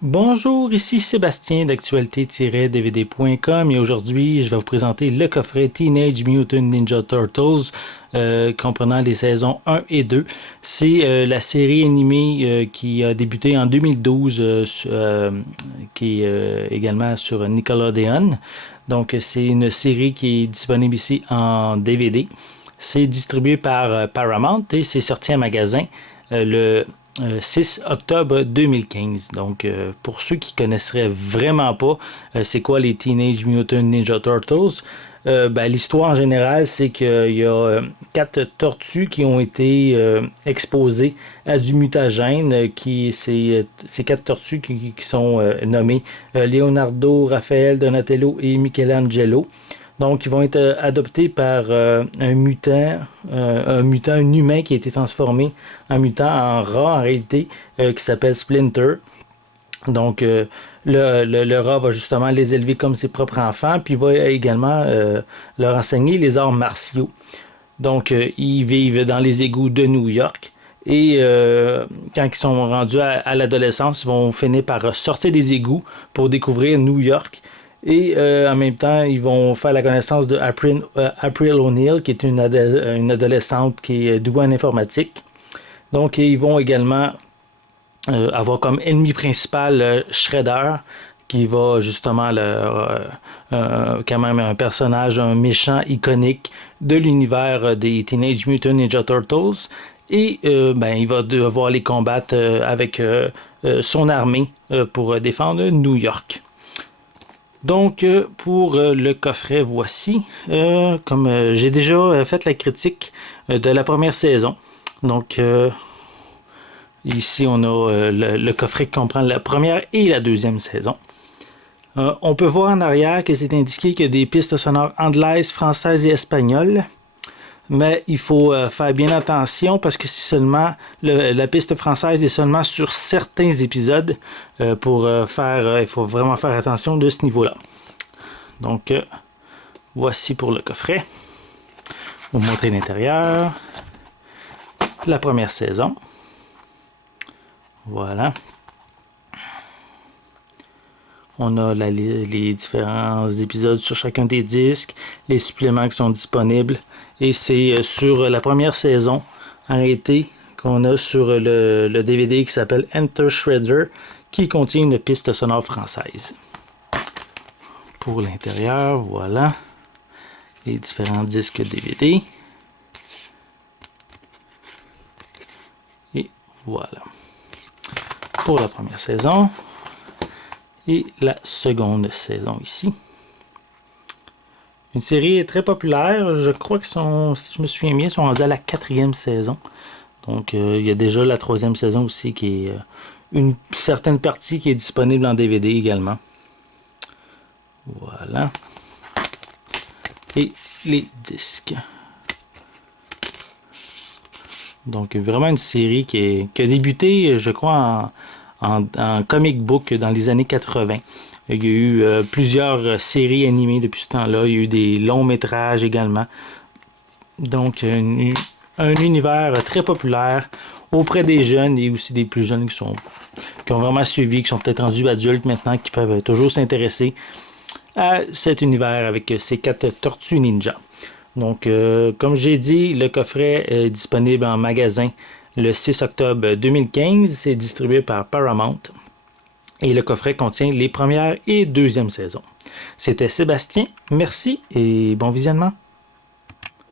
Bonjour, ici Sébastien d'actualité-dvd.com et aujourd'hui je vais vous présenter le coffret Teenage Mutant Ninja Turtles comprenant les saisons 1 et 2. C'est la série animée qui a débuté en 2012 qui est également sur Nickelodeon. Donc c'est une série qui est disponible ici en DVD. C'est distribué par Paramount et c'est sorti en magasin le 6 octobre 2015. Donc, pour ceux qui connaisseraient vraiment pas c'est quoi les Teenage Mutant Ninja Turtles, l'histoire en général, c'est qu'il y a 4 tortues qui ont été exposées à du mutagène. Ces 4 tortues qui sont nommées Leonardo, Raphaël, Donatello et Michelangelo. Donc, ils vont être adoptés par un mutant, un humain qui a été transformé en mutant, en rat en réalité, qui s'appelle Splinter. Donc, le rat va justement les élever comme ses propres enfants, puis il va également leur enseigner les arts martiaux. Donc, ils vivent dans les égouts de New York. Et quand ils sont rendus à l'adolescence, ils vont finir par sortir des égouts pour découvrir New York. Et en même temps, ils vont faire la connaissance de April O'Neil, qui est une adolescente qui est douée en informatique. Donc, ils vont également avoir comme ennemi principal Shredder, qui va justement quand même un personnage, un méchant iconique de l'univers des Teenage Mutant Ninja Turtles. Et il va devoir les combattre avec son armée pour défendre New York. Donc, pour le coffret, voici. Comme j'ai déjà fait la critique de la première saison. Donc, ici, on a le coffret qui comprend la première et la deuxième saison. On peut voir en arrière que c'est indiqué qu'il y a des pistes sonores anglaises, françaises et espagnoles. Mais il faut faire bien attention parce que c'est seulement la piste française est seulement sur certains épisodes. Il faut vraiment faire attention de ce niveau-là. Donc, voici pour le coffret. Vous montrer l'intérieur. La première saison. Voilà. On a les différents épisodes sur chacun des disques, les suppléments qui sont disponibles. Et c'est sur la première saison arrêtée qu'on a sur le DVD qui s'appelle Enter Shredder, qui contient une piste sonore française. Pour l'intérieur, voilà les différents disques DVD. Et voilà. Pour la première saison. Et la seconde saison ici. Une série très populaire. Je crois que si je me souviens bien, ils sont rendus à la 4e saison. Donc, il y a déjà la 3e saison aussi qui est une certaine partie qui est disponible en DVD également. Voilà. Et les disques. Donc, vraiment une série qui a débuté, je crois, en comic book dans les années 80. Il y a eu plusieurs séries animées depuis ce temps-là. Il y a eu des longs métrages également. Donc, un univers très populaire auprès des jeunes et aussi des plus jeunes qui ont vraiment suivi, qui sont peut-être rendus adultes maintenant, qui peuvent toujours s'intéresser à cet univers avec ces 4 tortues ninja. Donc, comme j'ai dit, le coffret est disponible en magasin le 6 octobre 2015. C'est distribué par Paramount. Et le coffret contient les premières et deuxième saisons. C'était Sébastien. Merci et bon visionnement.